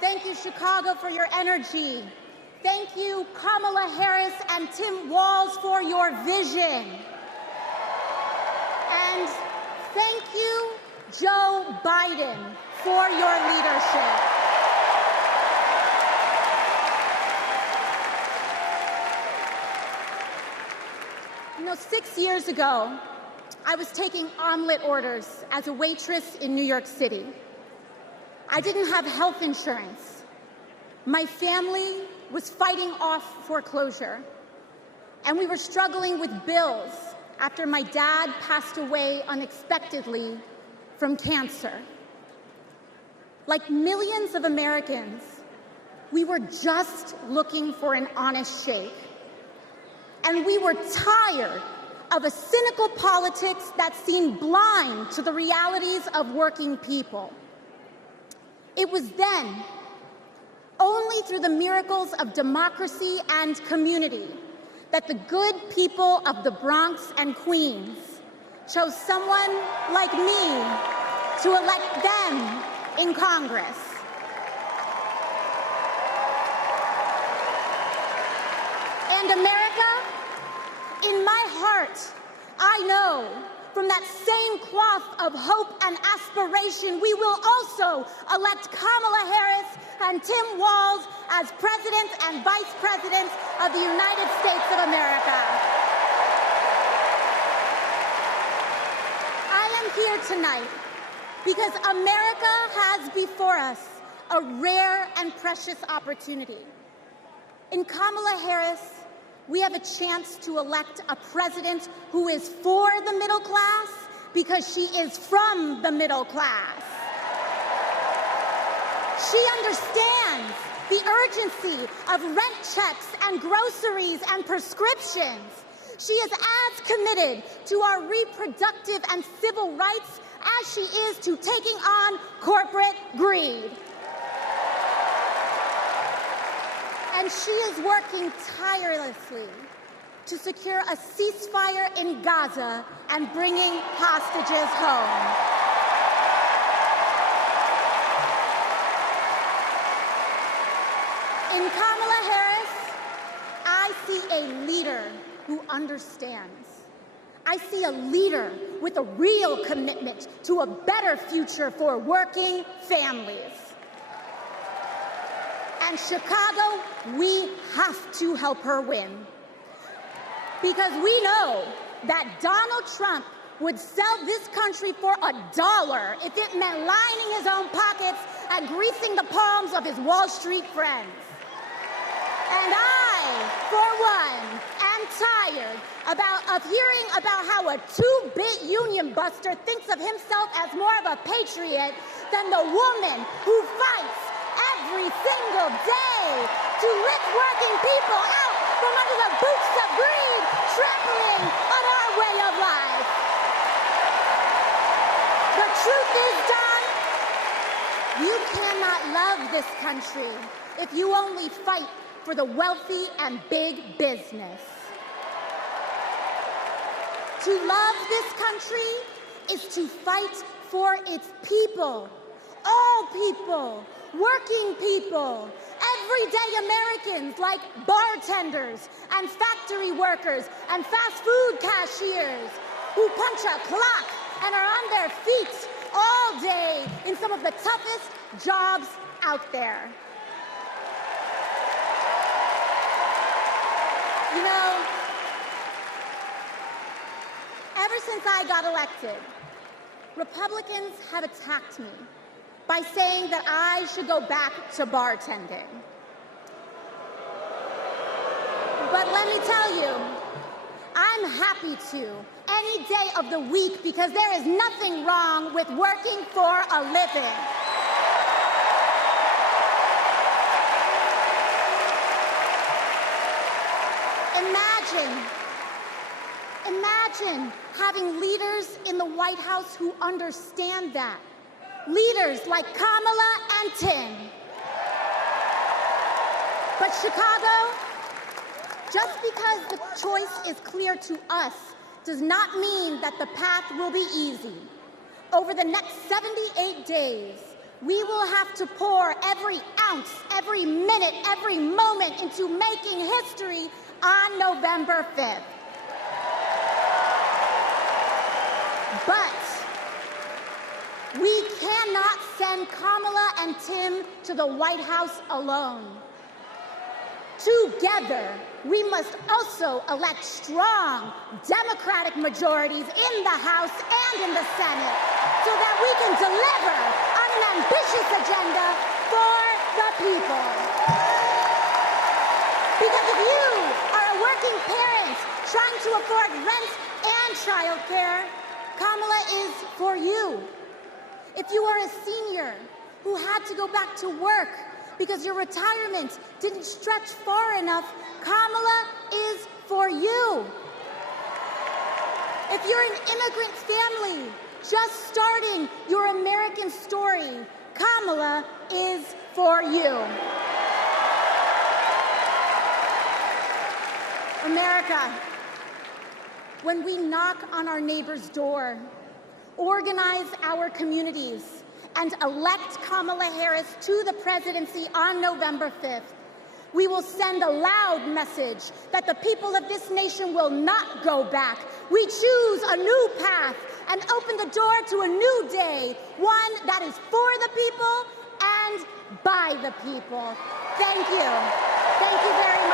Thank you, Chicago, for your energy. Thank you, Kamala Harris and Tim Walz, for your vision. And thank you, Joe Biden, for your leadership. You know, 6 years ago, I was taking omelet orders as a waitress in New York City. I didn't have health insurance. My family was fighting off foreclosure, and we were struggling with bills after my dad passed away unexpectedly from cancer. Like millions of Americans, we were just looking for an honest shake. And we were tired of a cynical politics that seemed blind to the realities of working people. It was then, only through the miracles of democracy and community, that the good people of the Bronx and Queens chose someone like me to elect them in Congress. And America, in my heart, I know from that same cloth of hope and aspiration, we will also elect Kamala Harris and Tim Walz as presidents and vice presidents of the United States of America. I am here tonight because America has before us a rare and precious opportunity. In Kamala Harris, we have a chance to elect a president who is for the middle class because she is from the middle class. She understands the urgency of rent checks and groceries and prescriptions. She is as committed to our reproductive and civil rights as she is to taking on corporate greed. And she is working tirelessly to secure a ceasefire in Gaza and bringing hostages home. In Kamala Harris, I see a leader who understands. I see a leader with a real commitment to a better future for working families. And Chicago, we have to help her win. Because we know that Donald Trump would sell this country for $1 if it meant lining his own pockets and greasing the palms of his Wall Street friends. And I, for one, am tired of hearing about how a two-bit union buster thinks of himself as more of a patriot than the woman who fights every single day to lift working people out from under the boots of greed, trampling on our way of life. The truth is, Don, you cannot love this country if you only fight for the wealthy and big business. To love this country is to fight for its people, all people, working people, everyday Americans like bartenders and factory workers and fast food cashiers who punch a clock and are on their feet all day in some of the toughest jobs out there. You know, ever since I got elected, Republicans have attacked me by saying that I should go back to bartending. But let me tell you, I'm happy to any day of the week because there is nothing wrong with working for a living. Imagine having leaders in the White House who understand that. Leaders like Kamala and Tim. But Chicago, just because the choice is clear to us does not mean that the path will be easy. Over the next 78 days, We will have to pour every ounce, every minute, every moment into making history on November 5th. But we cannot send Kamala and Tim to the White House alone. Together, we must also elect strong Democratic majorities in the House and in the Senate so that we can deliver on an ambitious agenda for the people. Because if you are a working parent trying to afford rent and childcare, Kamala is for you. If you are a senior who had to go back to work because your retirement didn't stretch far enough, Kamala is for you. If you're an immigrant family just starting your American story, Kamala is for you. America, when we knock on our neighbor's door, organize our communities, and elect Kamala Harris to the presidency on November 5th, we will send a loud message that the people of this nation will not go back. We choose a new path and open the door to a new day, one that is for the people and by the people. Thank you. Thank you very much.